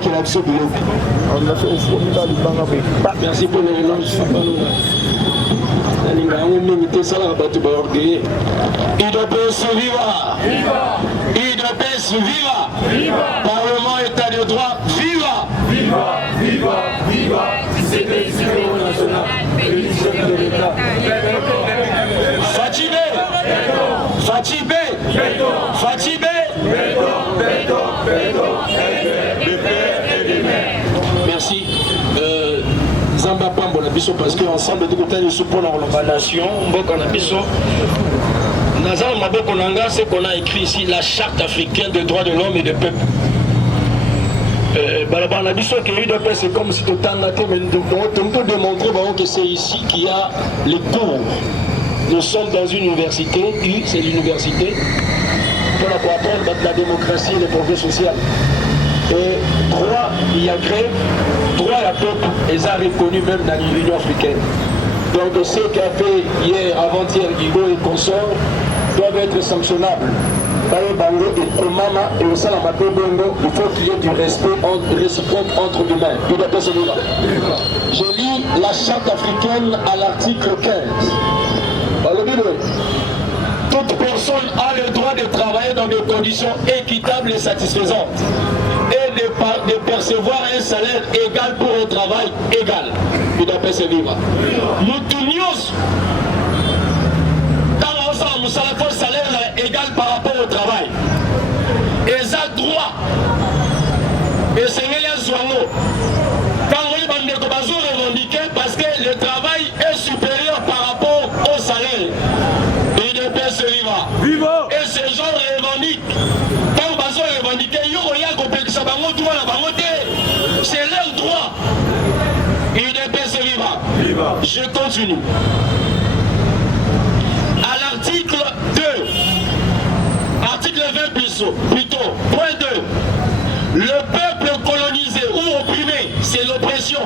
qui a absorbé. Merci pour les relances. UDPS viva! UDPS viva! Parlement, État de droit, viva! Viva! Viva! Viva! C'est le national. Fatibé! Fatibé! Fatibé! Merci. Zamba Pambo la biso parce qu'ensemble de côté de support dans la nation, Mboka na biso. Nazal Maboko Nanga, c'est qu'on a écrit ici la charte africaine des droits de l'homme et des peuples. On a dit que l'UDP c'est comme si tu t'en as mais on peut démontrer que c'est ici qu'il y a les cours. Nous sommes dans une université, c'est l'université, pour apprendre la démocratie et le progrès social. Et droit, il y a grève, droit à peuple, et ça reconnu même dans l'Union africaine. Donc ce qu'a fait hier, avant-hier, Guigo et consorts doivent être sanctionnables. Et au sein de la il faut qu'il y ait du respect réciproque entre humains. Je lis la charte africaine à l'article 15. Toute personne a le droit de travailler dans des conditions équitables et satisfaisantes et de percevoir un salaire égal pour un travail égal. Nous tournions dans un salaire égal par rapport au travail. Et ça droit. Et c'est quand on revendiquer parce que le travail est supérieur par rapport au salaire. UDPS viva. Et ces gens revendiquent. Quand on revendique, c'est leur droit. UDPS viva. Je continue. À l'article 2, article 20 plutôt, point 2, le peuple colonisé ou opprimé, c'est l'oppression,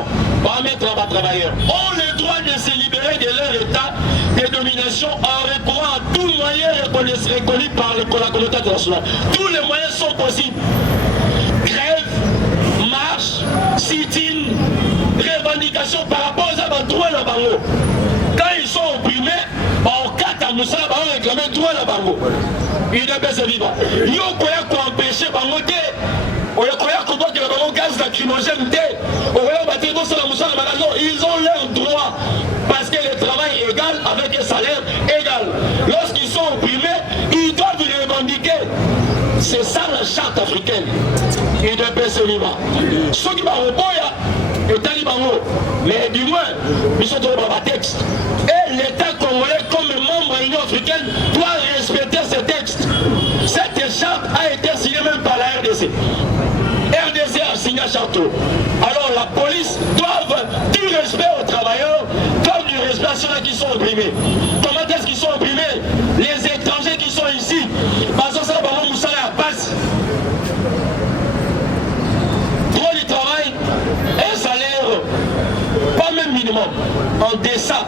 paramètre à travailleurs, ont le droit de se libérer de leur état de domination en recourant à tous moyens reconnus par la communauté internationale. Tous les moyens sont possibles. Grève, marche, sit-in, revendication par rapport aux droits de la bango. Quand ils sont opprimés, en 4 ans, nous allons réclamer droit de la bango. UDPS viva. Yo koya ko empêcher bango te. Oya koya ko que la bango gaz lacrymogène te. Oya baté bo sala musala bango, ils ont leur droit parce que le travail est égal avec un salaire égal. Lorsqu'ils sont opprimés, ils doivent le revendiquer. C'est ça la charte africaine. UDPS viva. Ceux qui vont boya et talibango, mais du moins, ils sont dans le texte. Et l'État congolais, comme membre de l'Union africaine, doit respecter ces textes. Cette charte a été signée même par la RDC. RDC a signé la charte. Alors la police doit du respect aux travailleurs, comme du respect à ceux-là qui sont opprimés. Comment est-ce qu'ils sont opprimés? Les étrangers qui sont ici, parce que ça va vous saler à passe. Droit du travail, un salaire, pas même minimum, en deçà.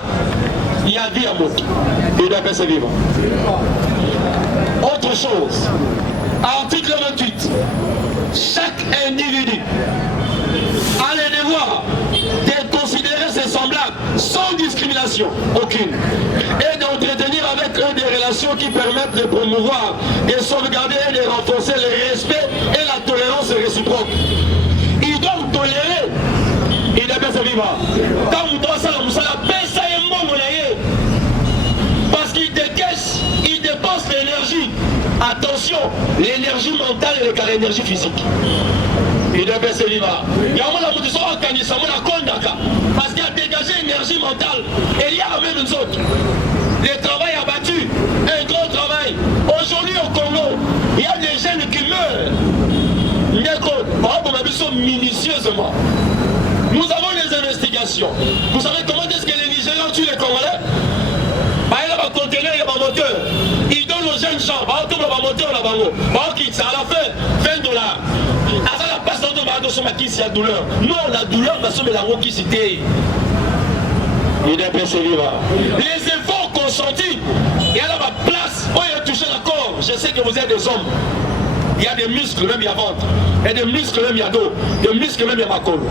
Il y a vie à moto. Il doit passer vivant. Autre chose, article 28, chaque individu a le devoir de considérer ses semblables sans discrimination aucune et d'entretenir avec eux des relations qui permettent de promouvoir, de sauvegarder et de renforcer le respect et la tolérance réciproque. Ils doivent tolérer. Il doit passer vivant. Quand vous doit ça, vous allez baisser un bon moyen. Parce qu'il décaisse, il dépense l'énergie. Attention, l'énergie mentale et l'énergie physique. Il doit baisser vivant. Il y a un moment où vous parce qu'il a dégagé l'énergie mentale. Et il y a même une autre. Le travail abattu, un gros travail. Aujourd'hui au Congo, il y a des jeunes qui meurent. Minutieusement. Nous avons des investigations. Vous savez comment est-ce que les Nigérians tuent les Congolais? Il y a un conteneur, il y a un moteur. Ils donnent aux jeunes gens, il y a un moteur là-bas. À la fin, $20. À la place de la douleur. Non, la douleur va se mettre en qui cité. Les efforts consentis, et à la place, où il a touché la corde, je sais que vous êtes des hommes. il y a des muscles, même il y a ventre. Et des muscles, même il y a dos. Des muscles, même il y a macolo.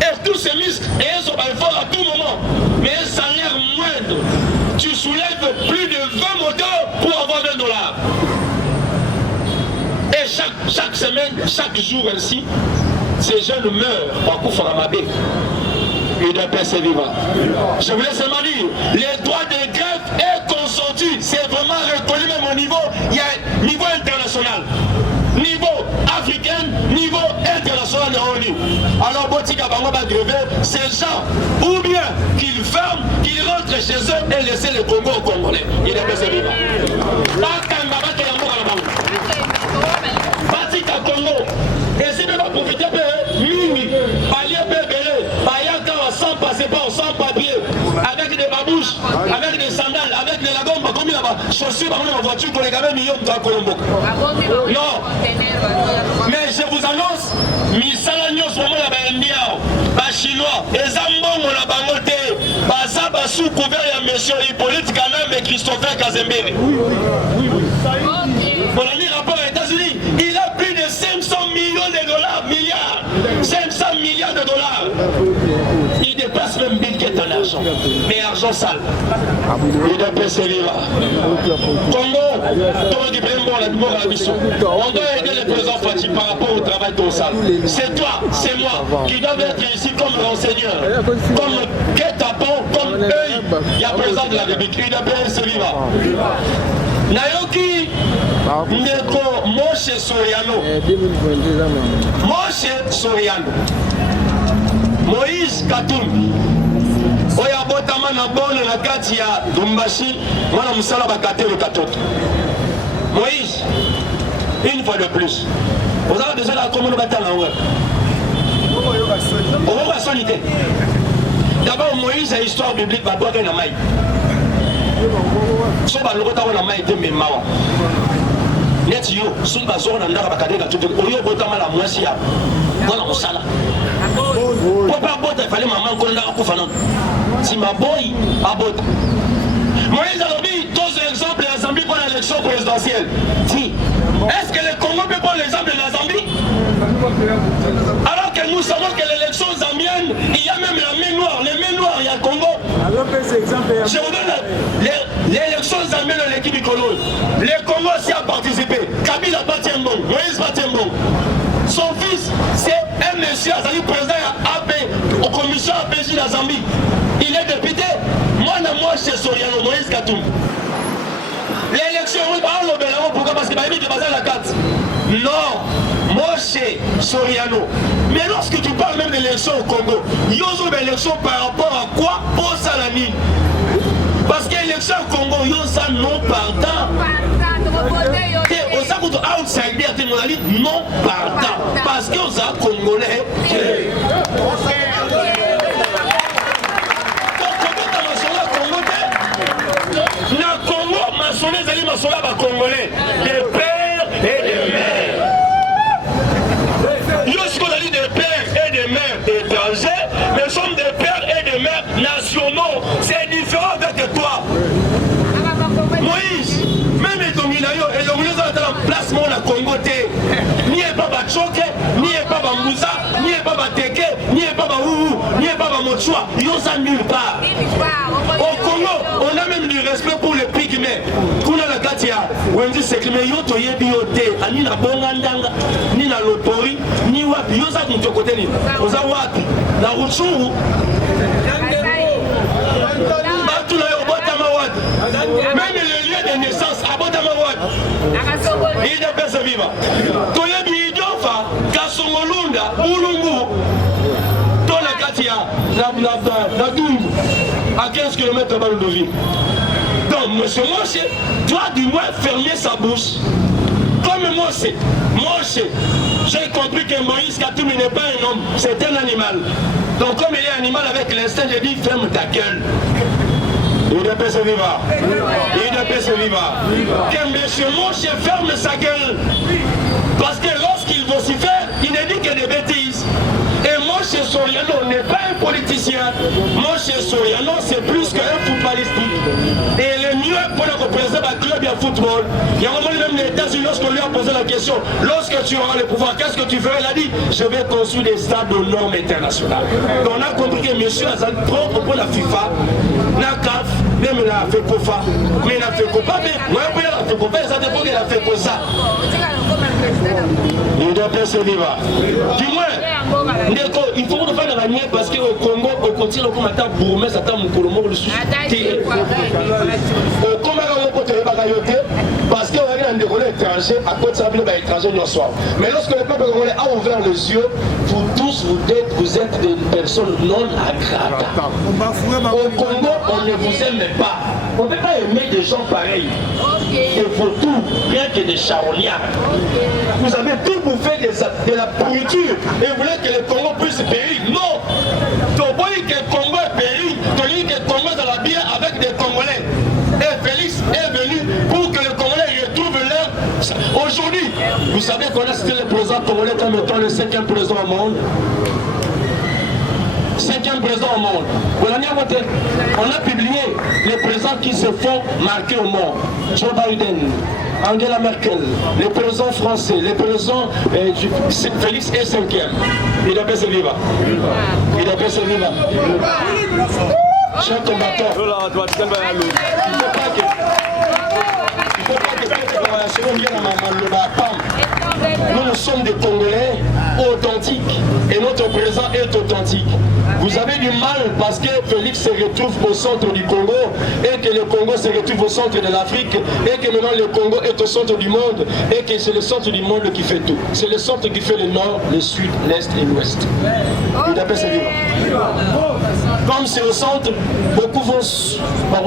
Et tous ces muscles, et ils sont forts à tout moment. Mais un salaire moindre. Tu soulèves plus de 20 moteurs pour avoir $20. Et chaque semaine, chaque jour ainsi, ces jeunes meurent par coup Faramabé. UDPS est vivant. Je vous laisse seulement dire, les droits de grève est consenti. C'est vraiment reconnu même au niveau, il y a niveau international. Niveau africain, niveau international de ONU. Alors, Botika Bango va gréver ces gens, ou bien qu'ils ferment, qu'ils rentrent chez eux et laissent le Congo aux Congolais. UDPS est vivant. Batika Congo. Et si nous va profiter de Mimi, Palier Bébélé, Bayaka sans passeport, sans papier, avec des babouches, avec des sandales, avec des lagons, comme il y a des chaussures dans la voiture pour les gamins millions de Colombo. Non. Mais je vous annonce, Misala Nyos, vraiment la India, les Chinois, les Ambons, la Bangote, Bazaba sous couvert, il y a monsieur Hippolyte Kanam et Christopher Kazembele. On a mis rapport aux États-Unis, il a plus de 500 millions de dollars, milliards, 500 milliards de dollars. Il dépasse même Bill Gates en argent, mais argent sale. Il doit se vivre. Congo, on doit aider les présidents Fati par rapport au travail de sale. C'est toi, c'est moi qui doivent être ici comme renseigneurs, comme guet-apens, comme œil. Il y a président de la République, il doit se vivre. Nayoki Ndeko Moshe Soriano. Moshe Soriano. Moïse Katumbi. Oya botama na bonne na kati ya Dumbashi, mwana musala bakate le katoto. Moïse, une fois de plus. Vous avez déjà la commune batana ouais. On va soliter. D'abord Moïse a histoire biblique ba boire na mai. So ba lokota na mai te memawa. Net yo, so ba zo na ndaka bakate ka tutu. Oyo botama la mwasi ya. Mwana musala. Papa bota il fallait maman qu'on a kufa non. Si ma boy a bota. Moïse a dit deux exemples en Zambie pour l'élection présidentielle. Si. Est-ce que le Congo peut prendre l'exemple de la Zambie? Alors que nous savons que l'élection zambienne, il y a même la main noire. Les mains noires, il y a le Congo. Je vous donne l'élection zambienne de l'équipe du Congo. Le Congo aussi a participé. Kabila Batiembong, Moïse Batiembong. Son fils, c'est un monsieur, c'est-à-dire président AP, aux commissions APJ de la Zambie. Il est député. Moi, chez Soriano, Moïse Katumbi. L'élection, oui, pourquoi? Parce qu'il m'a mis de baser la carte. Non, moi, chez Soriano. Mais lorsque tu parles même d'élection au Congo, il y a une élection par rapport à quoi? Pour Salami. Parce qu'il y a une élection au Congo, il y a ça non partant. On s'est outsider, non partant. Parce qu'on s'est congolais. Na Congo, maçonné, zali maçonné ba congolais, des pères et des mères. Nous ce qu'on a dit des pères et des mères étrangers, mais sommes des pères et des mères nationaux. C'est différent avec toi. Moïse, même ton Minayo et le Moïse dans le placement na Congo ni est pas Bachoke, ni est pas Bambouza, ni est pas Bateke, ni est pas Baoulou, ni est pas Bamochua. Ils sont nulle part. Au Congo, on a même du respect pour les pygmées. Kuna la Katia, Wendy Sekime, Yoto Yebi Yote, ni na Bongandanga, ni na Lotori, ni Wapi, Yosa Nitokote ni. Oza Wapi, na Ruchuru. Batu na Yobotama Wapi. Même le lieu de naissance, Abotama Wapi. Il est bien vivant. Toyebi Idiofa, Kasongolunda, Ulungu, Tona Katia, na Dungu. À 15 km de Baloudovi. Donc, M. Moshe doit du moins fermer sa bouche. Comme Moshe, j'ai compris que Moïse Katumbi n'est pas un homme, c'est un animal. Donc, comme il est animal avec l'instinct, j'ai dit ferme ta gueule. Il ne peut se vivre. Il ne peut se vivre. Que M. Moshe ferme sa gueule. Parce que lorsqu'il vocifère, il ne dit que des bêtises. Et Moshe Soriano n'est pas un politicien. Moshe Soriano, c'est plus qu'un footballiste. Et le mieux pour représenter ma club de football. Il y a un moment même les États-Unis, lorsqu'on lui a posé la question, lorsque tu auras le pouvoir, qu'est-ce que tu ferais? Il a dit, je vais construire des stades aux normes internationales. Donc on a compris que monsieur Azal propre pour la FIFA, la CAF, même la FECOFA, mais la FECOFA, mais moi je la FECOFA, ça dépend de la FECOSA. Il doit bien se vivre. Dis-moi, il faut nous faire la manière parce qu'au Congo, au continent, comme attend bourgmestre, attend mon colomo, le sous. Parce qu'on a un déroulé étranger, à côté de ça, il y a étranger non soir. Mais lorsque le peuple congolais a ouvert les yeux, vous tous, vous êtes des personnes non agréables. Au Congo, on ne vous aime pas. On ne peut pas aimer des gens pareils. Des vautours, rien que des charognards. Vous avez tout bouffé de la pourriture et vous voulez que le Congo puisse périr. Non! Tu voyez que le Congo est péri, tu dis que le Congo est dans la bière avec des Congolais. Et Félix est venu pour que le Congolais retrouve leur... Aujourd'hui, vous savez qu'on a cité le président congolais comme étant le 5e président au monde. 5e président au monde. On a publié les présidents qui se font marquer au monde. Joe Biden, Angela Merkel, les présidents français, les présidents Félix est 5e. Il doit se vivre. Il doit se vivre. Chers combattants, il ne faut pas que nous sommes des Congolais authentiques et notre président est authentique. Vous avez du mal parce que Félix se retrouve au centre du Congo et que le Congo se retrouve au centre de l'Afrique et que maintenant le Congo est au centre du monde et que c'est le centre du monde qui fait tout. C'est le centre qui fait le nord, le sud, l'est et l'ouest. Il appelle ça vivre. Comme c'est au centre, beaucoup vont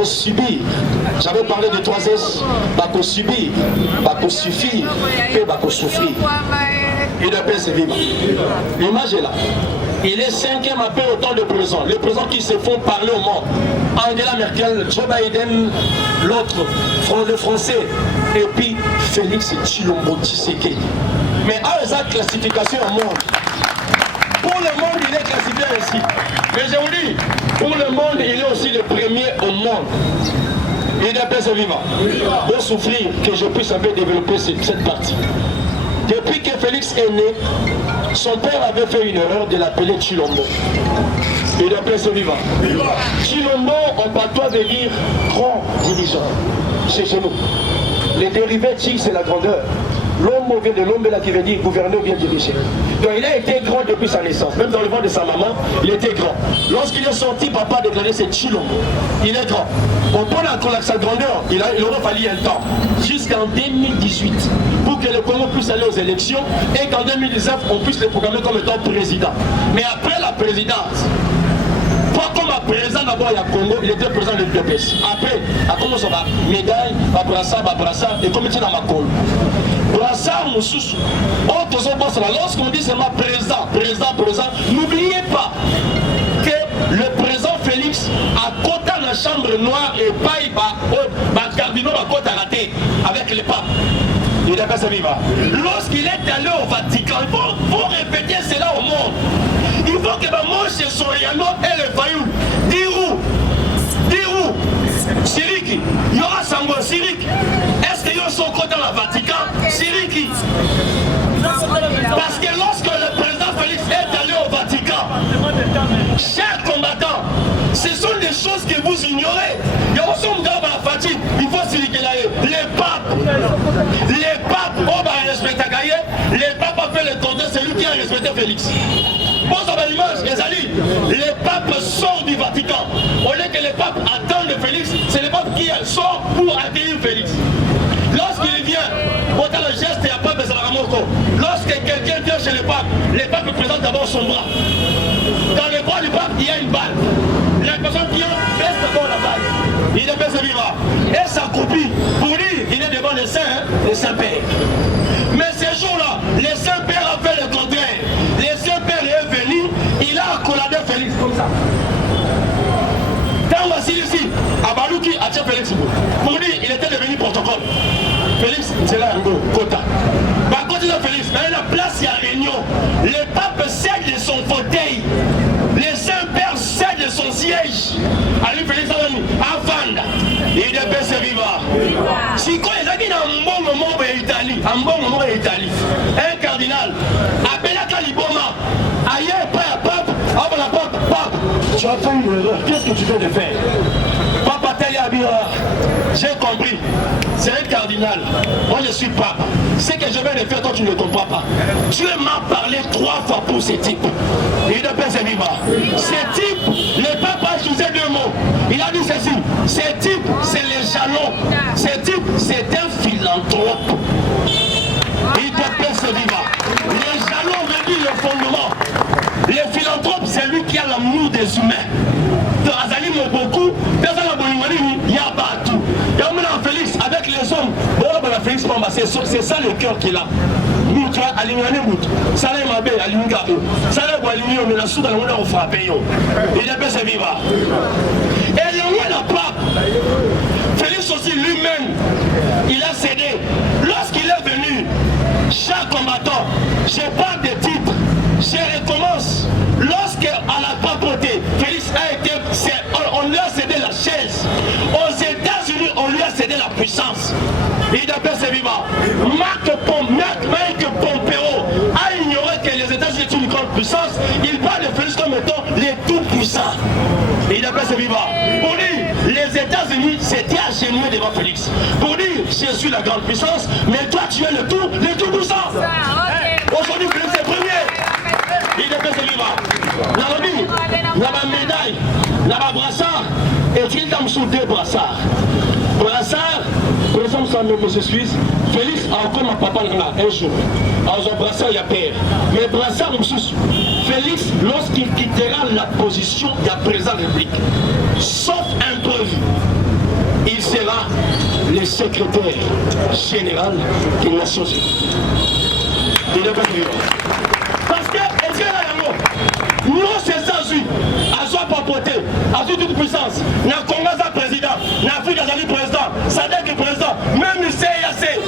subir. J'avais parlé de 3S, Bako subir, Bako suffire et Bako souffrir. Il appelle ce vivant. L'image est là. Il est 5e après autant de présidents. Les présidents qui se font parler au monde. Angela Merkel, Joe Biden, l'autre, le français, et puis Félix Tshilombo Tshisekedi. Mais à sa classification au monde. Pour le monde, il est classifié ainsi. Mais je vous dis, pour le monde, il est aussi le premier au monde. Il appelle ce vivant. Pour souffrir, que je puisse un peu développer cette partie. Depuis que Félix est né, son père avait fait une erreur de l'appeler Tshilombo. Il appelle ce vivant. Tshilombo, en patois, veut dire grand dirigeant. C'est chez nous. Les dérivés Tchi, c'est la grandeur. L'homme vient de l'homme là qui veut dire gouverneur bien dirigé. Donc il a été grand depuis sa naissance. Même dans le ventre de sa maman, il était grand. Lorsqu'il est sorti, papa a déclaré c'est Tshilombo. Il est grand. Pour sa grandeur, il aurait fallu un temps. Jusqu'en 2018. Pour que le Congo puisse aller aux élections et qu'en 2019, on puisse le programmer comme étant président. Mais après la présidence, pas comme un président d'abord il y a Congo, il était président de l'UPS. Après, à comment ça va médaille, brassard, et comme il dit dans ma colle. Brassard, Moussous, lorsqu'on dit seulement président, n'oubliez pas que le président Félix a côté dans la chambre noire et pas cardinal à côté raté avec les papes. Il a pas sa viva. Lorsqu'il est allé au Vatican, il faut répéter cela au monde. Il faut que Moshe Soriano et le Fayoul, Dirou, Siriki, il y aura Sango Siriki. Est-ce qu'il y a son côté dans le Vatican? Siriki. Parce que lorsque le président Félix est allé au Vatican, chers combattants, ce sont des choses que vous ignorez. Il y a aussi un gars à la fatigue, il faut Siriki là. Les papes, on va respecter Gaïe, les papes ont fait le tour de celui qui a respecté Félix. Bon, ça va l'image, les papes sortent du Vatican. Au lieu que les papes attendent Félix, c'est les papes qui sortent pour accueillir Félix. Lorsqu'il vient, autant le geste, il n'y a pas besoin de la mort. Lorsque quelqu'un vient chez les papes présentent d'abord son bras. Dans le bras du pape, il y a une balle. La personne qui baisse d'abord la balle. Il est baissé vivant. Et sa copie, pour lui, il est devant les Saint-Pères. Mais ces jours-là, les Saint-Pères ont fait le contraire. Les Saint-Pères est venu, il a accoladé Félix comme ça. Dans Vassili ici, à Balouki, à Tchè Félix. Pour lui, il était devenu protocole. Félix, c'est là, Kota. Par contre, il a Félix, mais la place, il y a réunion. Le pape cède de son fauteuil. Les Saint-Pères cèdent de son siège. À lui, Félix, à Vanda. Il est baissé vivant. en bon moment en Italie. Un cardinal, appelé à Liboma, ailleurs, pas à pape, avant la pape, tu as fait une erreur, qu'est-ce que tu viens de faire? Papa Télé Abira, j'ai compris, c'est un cardinal, moi je suis pape. Ce que je viens de faire, toi tu ne comprends pas. Tu m'as parlé 3 fois pour ce type. Il ne peut se vivre. Ce type, le pape a utilisé 2 mots. Il a dit ceci, ce type, c'est les jalons. Ce type, c'est un philanthrope. Il ne peut se vivre. Les jalons veulent dire le fondement. Les philanthropes, c'est lui qui a l'amour des humains. Azali beaucoup, personne n'a il y a partout. Il y a Félix avec les hommes. Félix, c'est ça le cœur qu'il a. Nous, tu vois, aligné, ça l'a mabé, aligné, ça l'a aligné, mais la soude, on a frappé. Il a pu se vivre. Et le n'a pas. Félix aussi lui-même, il a cédé. Lorsqu'il est venu, chaque combattant, je parle des titres, je recommence. Lorsqu'à la papauté, Félix a été, on lui a cédé la chaise. Aux États-Unis, on lui a cédé la puissance. Il a pu se vivre. Mike Pompeo a ignoré que les États-Unis sont une grande puissance. Il parle de Félix comme étant les tout-puissants. Il a pu se vivre. Pour dire, les États-Unis s'étaient agenouillés devant Félix. Pour dire, je suis la grande puissance, mais toi tu es le tout-puissant. Aujourd'hui, Félix est premier. Il a pu se vivre. La médaille, la brassard, est-il dans sous 2 brassards? Brassard, par exemple, ça me Suisse, Félix a encore ma papa là, un jour. Alors, un brassard, il y a père. Mais brassard, Félix, lorsqu'il quittera la position, il y a président de la République. Sauf imprévu, il sera le secrétaire général des Nations Unies. Il n'est pas vivant. Parce que, est-ce qu'il y a l'amour? Non, c'est ça, à soi papoter, à toute puissance. Na Congo est président, na Afrique est président, Sadek est président, même le CIAC,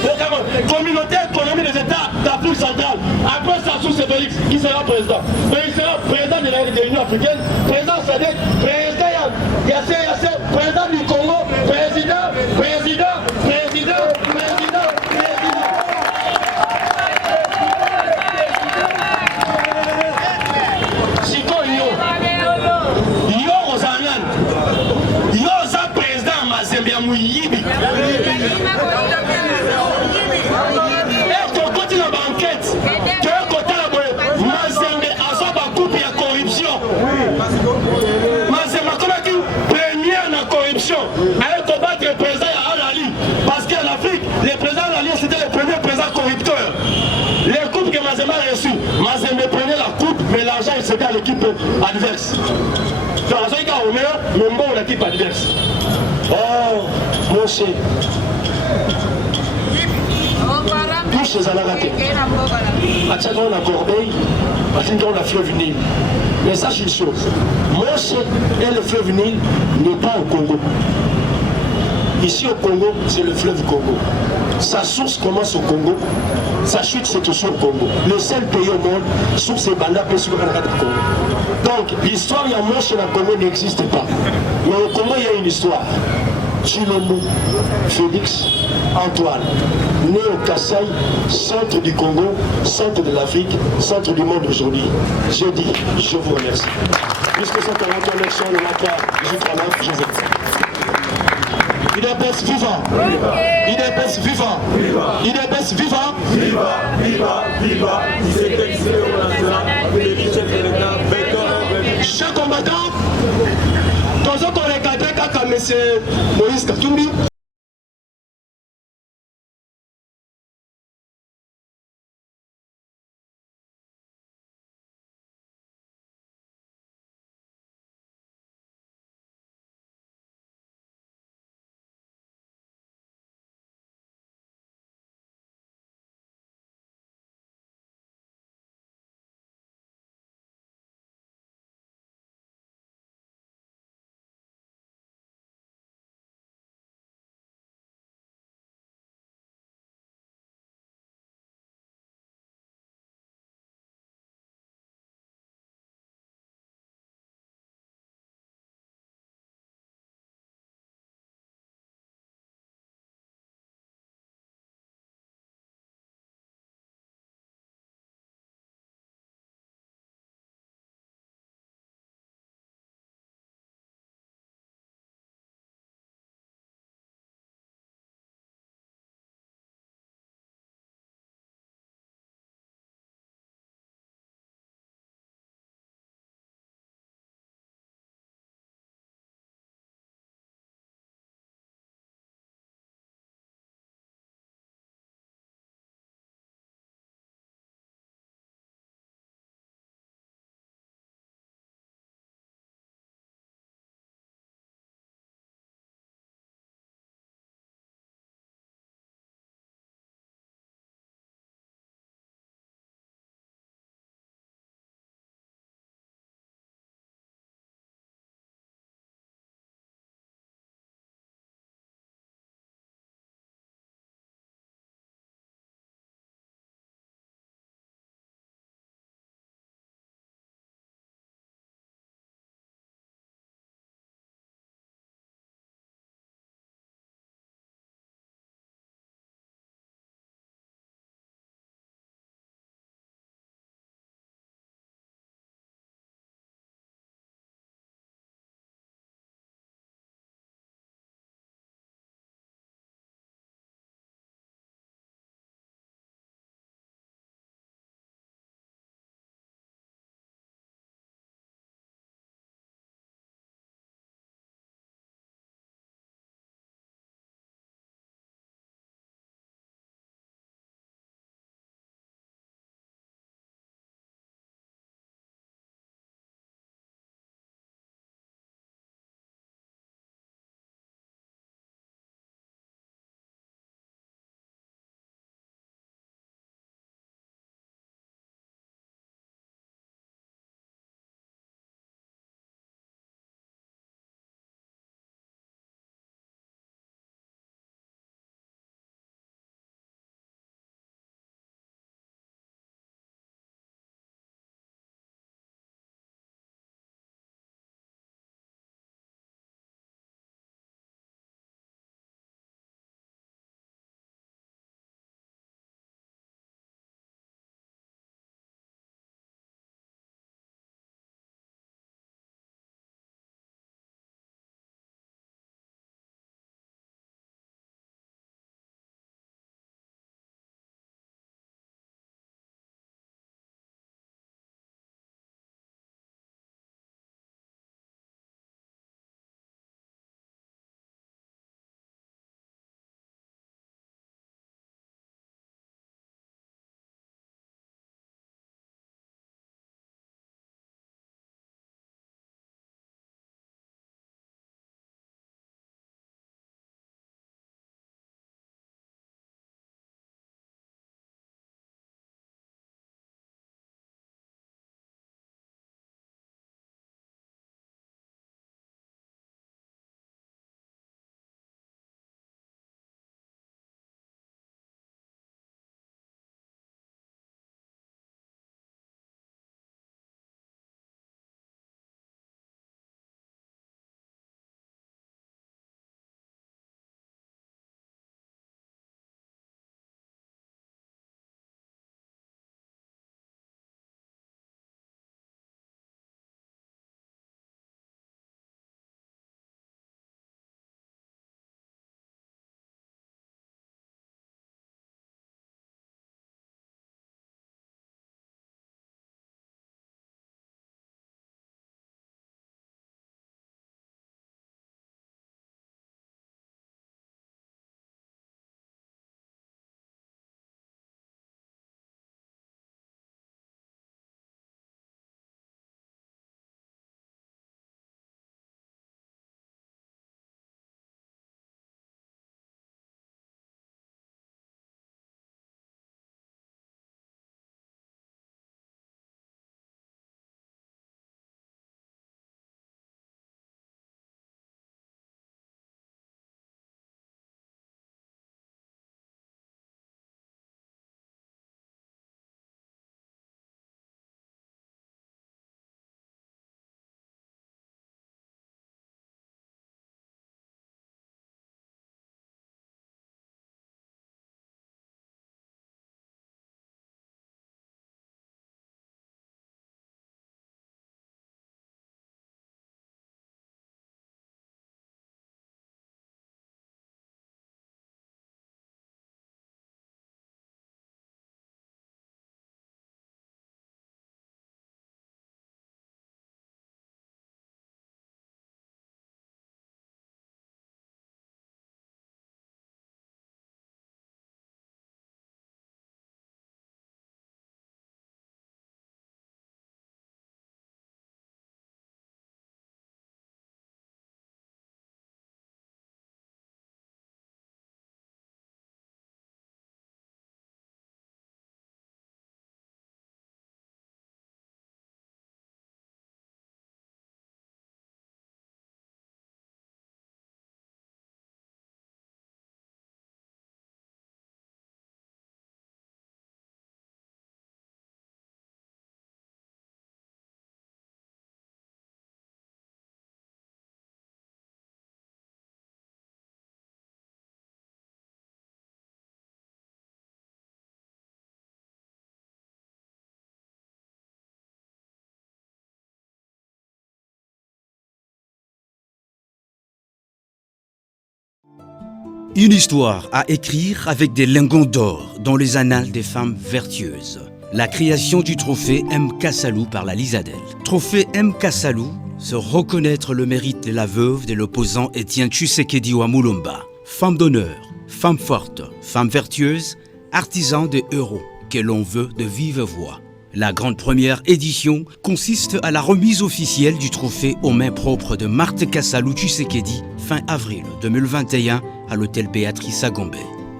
Communauté économique des États d'Afrique centrale. Après Sassou, c'est Félix qui sera président. Mais il sera président de l'Union africaine, président Sadek, président Yassé, président du Congo, président. Avec combattre le président Al-Ali. Parce qu'en Afrique, le président Al-Ali c'était le premier président corrupteur. Les coupes que Mazembe a reçues, Mazembe prenait la coupe, mais l'argent il c'était à l'équipe adverse. Donc, la seule qui a au meilleur, mais bon, l'équipe adverse. Oh, mon cher. Tous ces anaratés. À Tchadon, on a Corbeil, à Tchadon, on a fleuve Nil. Mais sache une chose, Moshe et le fleuve Nil n'est pas au Congo. Ici au Congo, c'est le fleuve Congo. Sa source commence au Congo, sa chute c'est aussi au Congo. Le seul pays au monde, source et Banda, peut sur le Congo. Donc l'histoire de Moshe et le Congo n'existe pas. Mais au Congo, il y a une histoire. Chilombo, Félix, Antoine, né au Kassai, centre du Congo, centre de l'Afrique, centre du monde aujourd'hui. Je dis, je vous remercie. Puisque cette élection ne l'a pas, je vous IDPS vivant. IDPS vivant. IDPS vivant. Viva. Chers combattants, dans un qu'on est cadré comme M. Moïse Katumbi, Une histoire à écrire avec des lingots d'or dans les annales des femmes vertueuses. La création du trophée M. Kassalou par la Lisadel. Trophée M. Kassalou, se reconnaître le mérite de la veuve de l'opposant Étienne Tshisekedi Wamulomba. Femme d'honneur, femme forte, femme vertueuse, artisan de héros que l'on veut de vive voix. La grande première édition consiste à la remise officielle du trophée aux mains propres de Marthe Kassalou Tshisekedi fin avril 2021 à l'hôtel Béatrice à Gombe.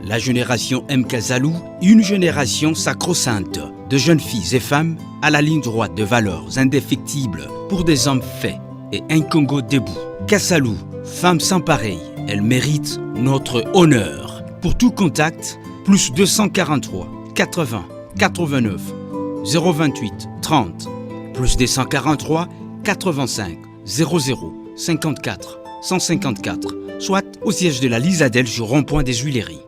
La génération M. Kassalou, une génération sacro-sainte de jeunes filles et femmes à la ligne droite de valeurs indéfectibles pour des hommes faits et un Congo debout. Kassalou, femme sans pareil, elle mérite notre honneur. Pour tout contact, plus 243 80 89 028 30 plus 243 85 00 54 154, soit au siège de la Lisadel sur rond-point des Huileries.